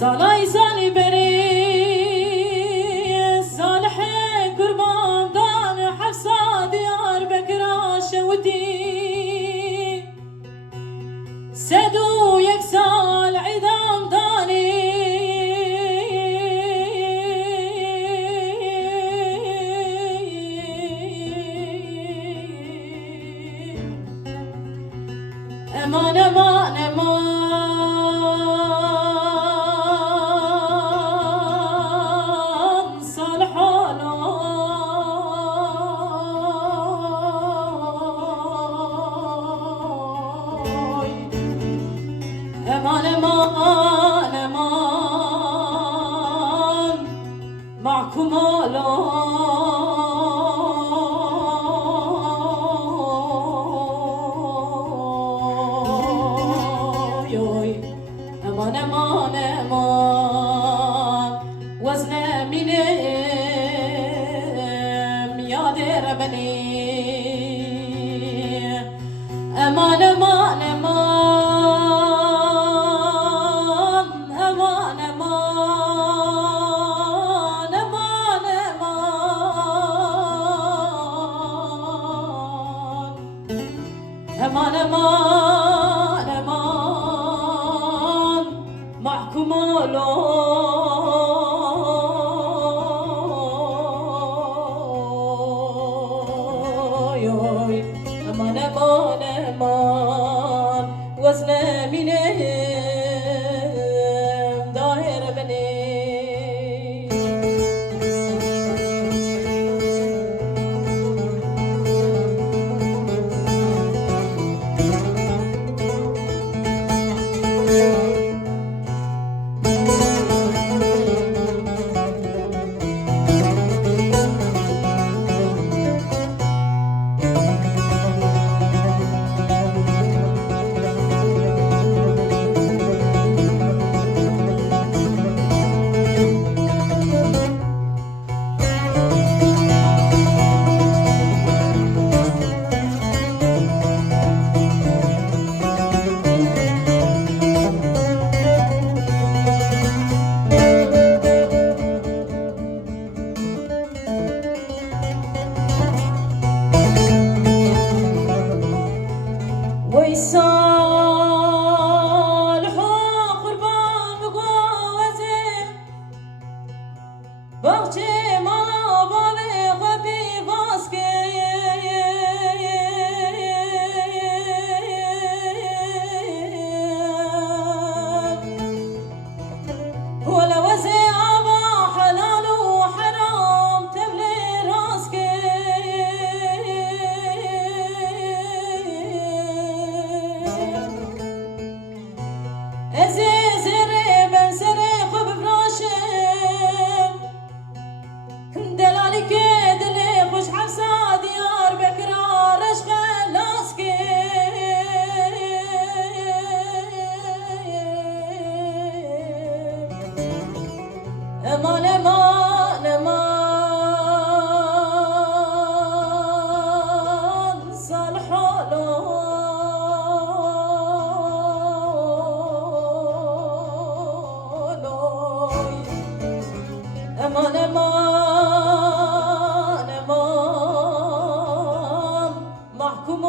سالای سالی بری صالح قربان دان حفصة ديار بكرا شودي سدو يكسال عدام داني امان امان امان امان امان امان معكم امان امان امان وزن مینم یاد ربنی امان امان امان امان امان امان امان امان امان معكم امان امان امان وزن مینم داهر بنی ويصالح قربان بقوزي بغتي مالا بالي غبي باسكي ولا وزي عبا حلال وحرام تملي راسكي زري بن زري خب براشم دلالي كدلي خوش حفصة ديار بكرا رشق لاسكي امان امان امان صالح امان امان امان محكوم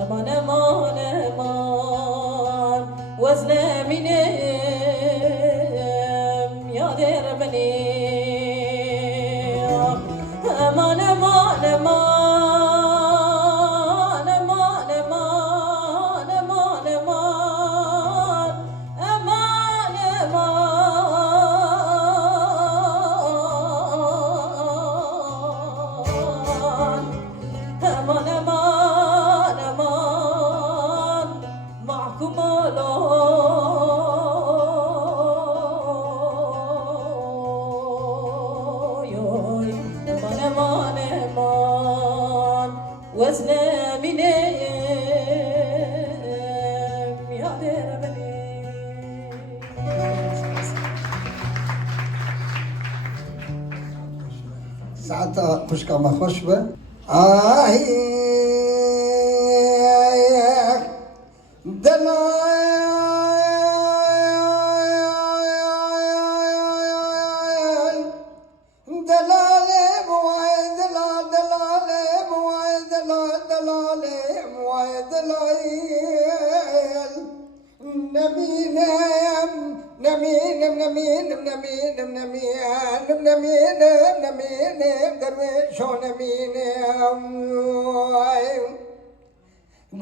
امان امان امان وزن مینم یاد ربنی امان امان امان امان امان امان امان امان امان امان معكم امان امان امان وزن مینم یاد ربنی ساعتها خوشکا ما خوش به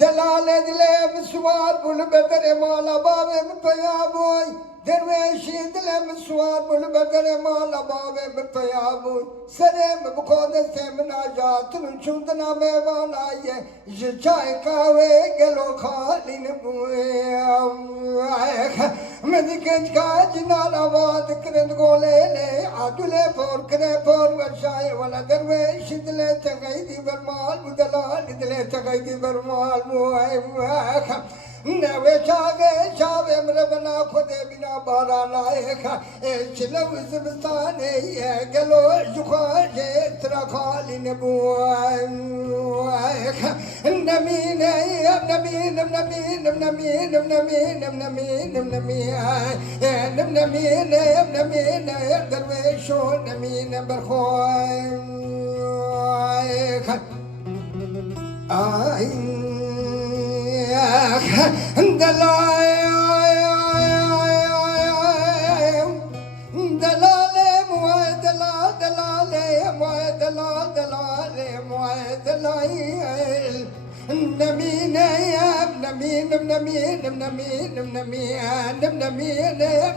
دلال دلم سوار بول بدر مالا باب بيابوي درويشي دلم سوار بول بدر مالا باب بيابوي سرم بقود سمنا جات چوندنا میوانا یہ جائے کاوے گلو خالی نبوے مدکج کا جنال آباد کرند گولے لے عدلے پور کرے پور ورشائے والا درویش دلے تغیدی برمال بدلال دلے تغیدی برمال نوے چاگے چاوے مربنا خودے بنا بارا لائے چلو زبستانے گلو جخواجے ترا خالی نبوائے نمین نمین نمین نمین نمین نمین نمین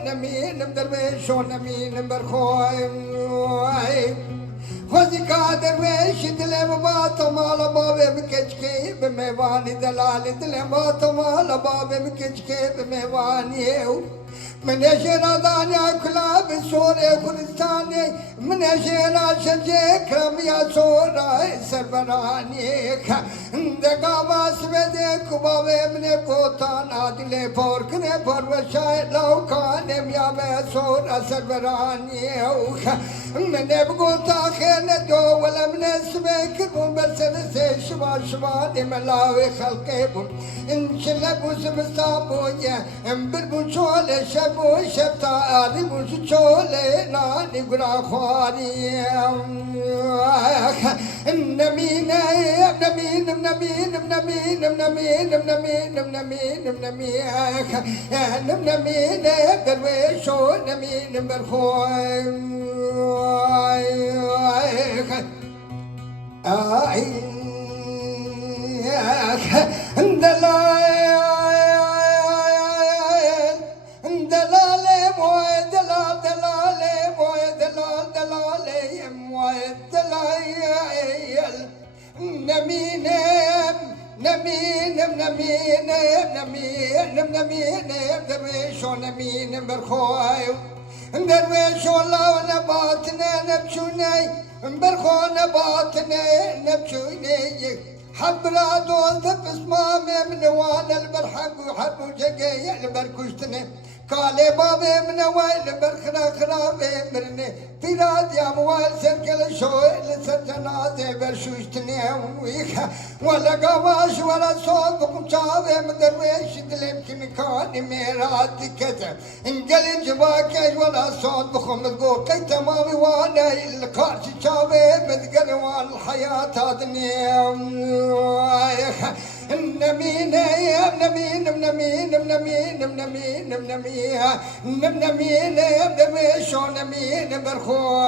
نمین درویشو نمین برخوائے خوزی قادر ویش دلم باتا مالا بابه بکچکی بمیوانی دلالی دلم باتا مالا بابه بکچکی بمیوانی من شیرازانی کلا بسوره کلستانی من شیراز شجه کرمیا سورای سربرانی دگا باس بده کبابه من کوتان آدله پور کنه پور وشای لوکانه میا به سورا سربرانی من بگوتا خیر دو ولا من سبکر بون برسل سے شما شما ملاوی خلقه بون انشالله بوز مستابویه بربون چول شبو شبتا آلی بوز چول نانی گرا خواری نمین نمین نمین نمین نمین نمین نمین نمین درویشو نمین برخوای درویش الله و نباتنا نبشوني برخو نباتنا نبشوني حبرا دول تبس مامي من وان البرحق وحبو جقي البركشتني قالي بابي من وين برخنا خرابي مرني تيراد يا موال سركل شوي لسرجنازي برشوشتني ويخا ولا قواش ولا صوت بكم شاوي مدرويش دلمكن كاني ميرات كذا انقلي جواكي ولا صوت بكم تقول كي تمامي وانا الكارش شاوي مدقل وان الحياة هادني نمين نمين نمين نمين نمين نمين نمين درويش نمين برخوي